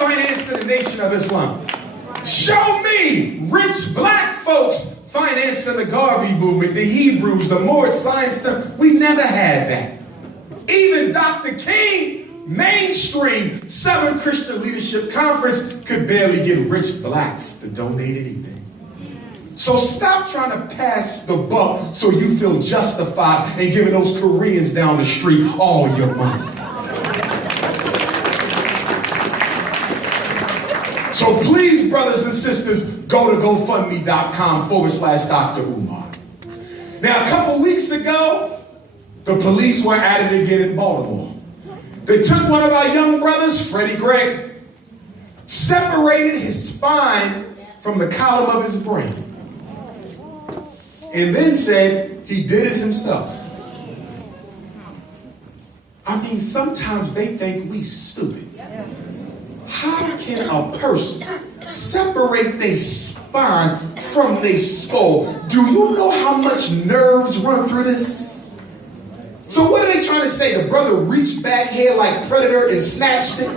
financing the Nation of Islam. Show me rich black folks financing the Garvey movement, the Hebrews, the Moore science stuff. We never had that. Even Dr. King, mainstream Southern Christian Leadership Conference, could barely get rich blacks to donate anything. So stop trying to pass the buck so you feel justified in giving those Koreans down the street all your money. So please, brothers and sisters, go to GoFundMe.com/Dr. Umar. Now, a couple weeks ago, the police were at it again in Baltimore. They took one of our young brothers, Freddie Gray, separated his spine from the column of his brain, and then said he did it himself. I mean, sometimes they think we stupid. How can a person separate their spine from their skull? Do you know how much nerves run through this? So what are they trying to say? The brother reached back here like Predator and snatched it?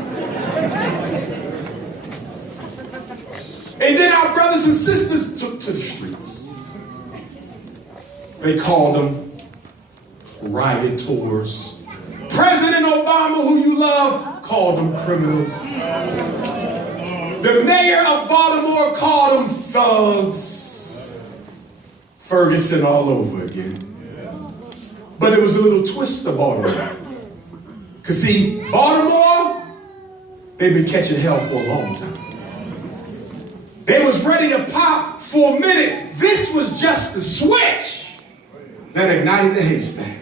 And then our brothers and sisters took to the streets. They called them rioters. President Obama, who you love, called them criminals. The mayor of Baltimore called them thugs. Ferguson all over again. But it was a little twist to Baltimore. Because see, Baltimore, they've been catching hell for a long time. They was ready to pop for a minute. This was just the switch that ignited the haystack.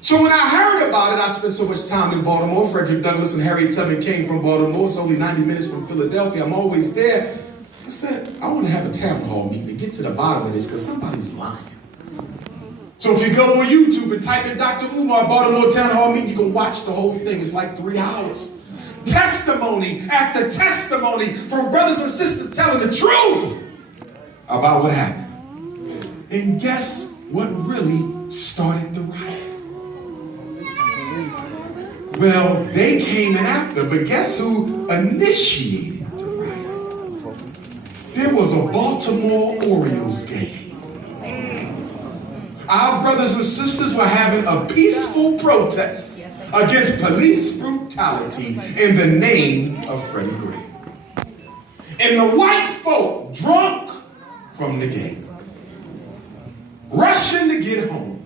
So when I heard about it, I spent so much time in Baltimore. Frederick Douglass and Harriet Tubman came from Baltimore. It's only 90 minutes from Philadelphia. I'm always there. I said, I want to have a town hall meeting to get to the bottom of this because somebody's lying. So if you go on YouTube and type in Dr. Umar Baltimore Town Hall meeting, you can watch the whole thing. It's like 3 hours. Testimony after testimony from brothers and sisters telling the truth about what happened. And guess what really started the riot? Well, they came in after, but guess who initiated the riot? There was a Baltimore Orioles game. Our brothers and sisters were having a peaceful protest against police brutality in the name of Freddie Gray. And the white folk, drunk from the game, rushing to get home,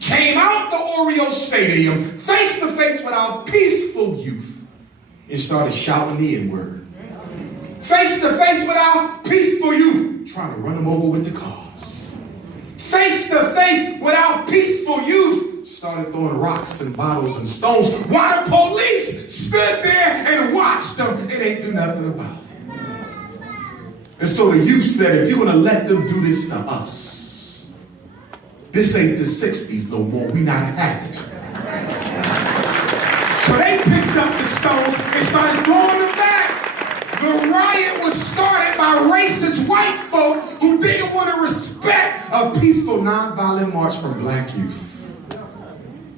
came out the Orioles Stadium face to face with our peaceful youth and started shouting the N-word. Face to face with our peaceful youth, trying to run them over with the cars. Face to face with our peaceful youth, started throwing rocks and bottles and stones while the police stood there and watched them and ain't do nothing about it. And so the youth said, if you're going to let them do this to us, this ain't the 60s no more. We not having it. So they picked up the stones and started throwing them back. The riot was started by racist white folk who didn't want to respect a peaceful, nonviolent march from black youth.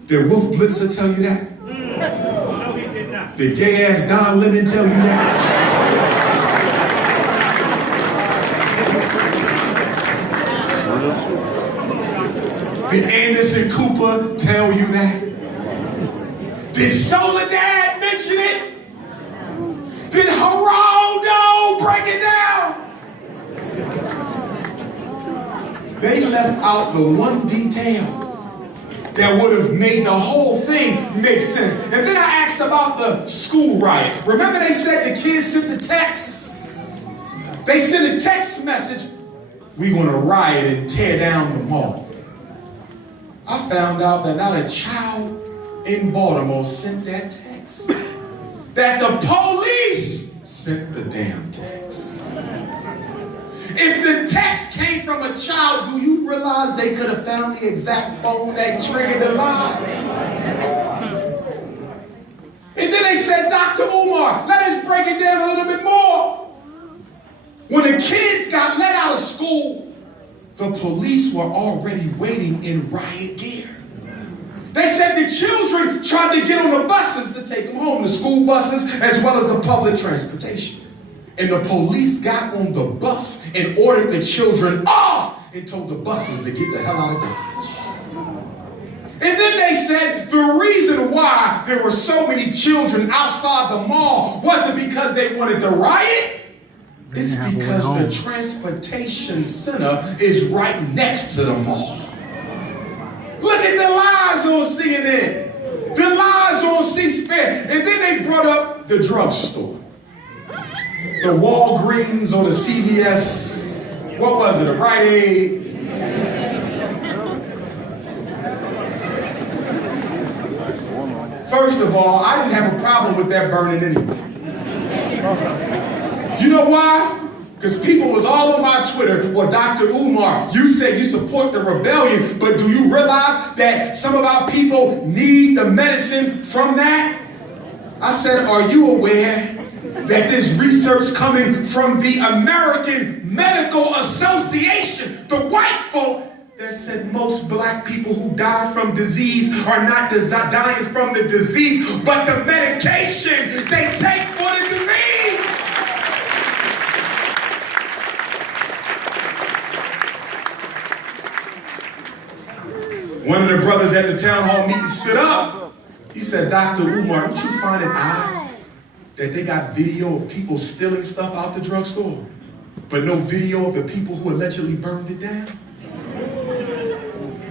Did Wolf Blitzer tell you that? No, he did not. Did gay-ass Don Lemon tell you that? Did Anderson Cooper tell you that? Did Soledad mention it? Did Geraldo break it down? They left out the one detail that would have made the whole thing make sense. And then I asked about the school riot. Remember they said the kids sent the text? They sent a text message, we're gonna riot and tear down the mall. I found out that not a child in Baltimore sent that text. That the police sent the damn text. If the text came from a child, do you realize they could have found the exact phone that triggered the lie? And then they said, Dr. Umar, let us break it down a little bit more. When the kids got let out of school, the police were already waiting in riot gear. They said the children tried to get on the buses to take them home. home, the school buses, as well as the public transportation. And the police got on the bus and ordered the children off and told the buses to get the hell out of Dodge. And then they said the reason why there were so many children outside the mall wasn't because they wanted to riot. It's because the transportation center is right next to the mall. Look at the lies on CNN, the lies on C-SPAN. And then they brought up the drugstore, the Walgreens or the CVS. What was it, a Rite Aid? First of all, I didn't have a problem with that burning anyway. You know why? Because people was all on my Twitter, well, Dr. Umar, you said you support the rebellion, but do you realize that some of our people need the medicine from that? I said, are you aware that there's research coming from the American Medical Association, the white folk, that said most black people who die from disease are not dying from the disease, but the medication they take for the disease. One of the brothers at the town hall meeting stood up. He said, Dr. Umar, don't you find it odd that they got video of people stealing stuff out the drugstore, but no video of the people who allegedly burned it down?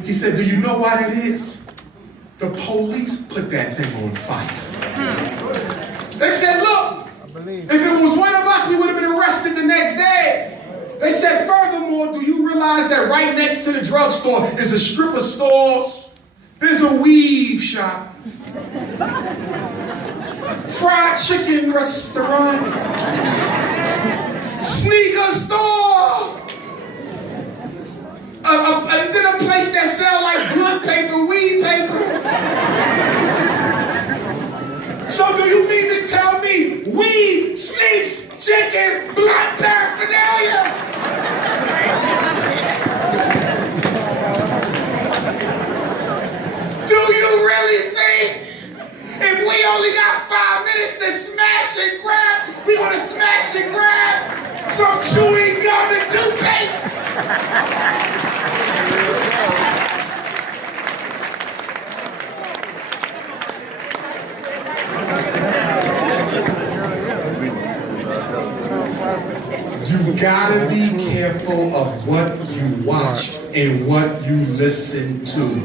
He said, do you know why that is? The police put that thing on fire. They said, look, if it was one of us, we would have been arrested the next day. They said, furthermore, do you realize that right next to the drugstore is a strip of stores? There's a weave shop, fried chicken restaurant, sneaker store, and then a place that sells like blunt paper, weed paper. So do you mean to tell me weed, sneaks, chicken, blunt paraphernalia? Do you really think if we only got 5 minutes to smash and grab, we want to smash and grab some chewing gum and toothpaste? You gotta be careful of what you watch and what you listen to.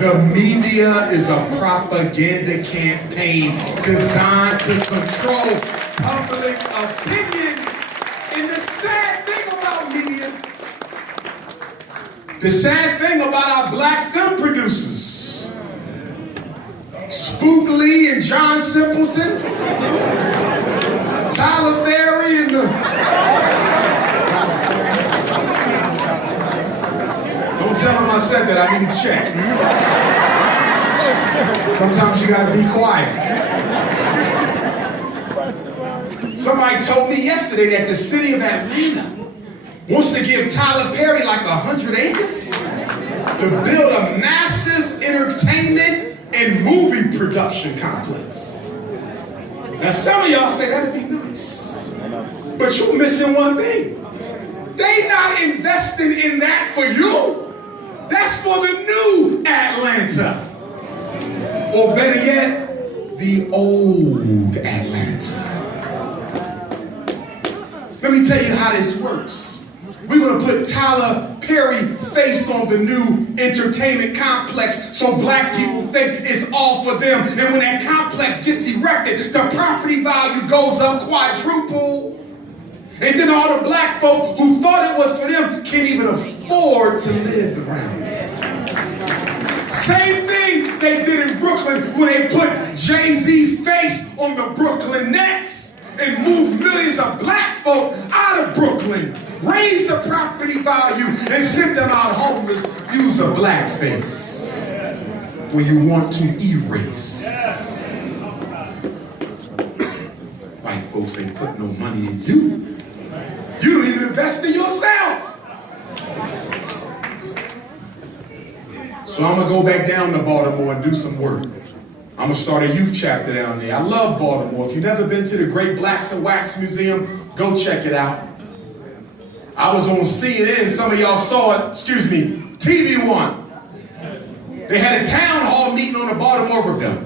The media is a propaganda campaign designed to control public opinion. And the sad thing about media, the sad thing about our black film producers, Spook Lee and John Simpleton, Tyler Ferry and don't tell him I said that, I need to check. Sometimes you gotta be quiet. Somebody told me yesterday that the city of Atlanta wants to give Tyler Perry like 100 acres to build a massive entertainment and movie production complex. Now some of y'all say that'd be nice, but you're missing one thing. They not investing in that for you. That's for the new Atlanta. Or better yet, the old Atlanta. Let me tell you how this works. We're gonna put Tyler Perry face on the new entertainment complex so black people think it's all for them. And when that complex gets erected, the property value goes up quadruple. And then all the black folk who thought it was for them can't even afford to live around it. Same thing they did in Brooklyn when they put Jay-Z's face on the Brooklyn Nets and moved millions of black folk out of Brooklyn, raised the property value, and sent them out homeless. Use a black face when you want to erase. White folks ain't put no money in you. You don't even invest in yourself. So I'm gonna go back down to Baltimore and do some work. I'm I'm going to start a youth chapter down there. I love Baltimore. If you've never been to the Great Blacks and Wax Museum, go check it out. I was on CNN. Some of y'all saw it. TV One. They had a town hall meeting on the Baltimore River.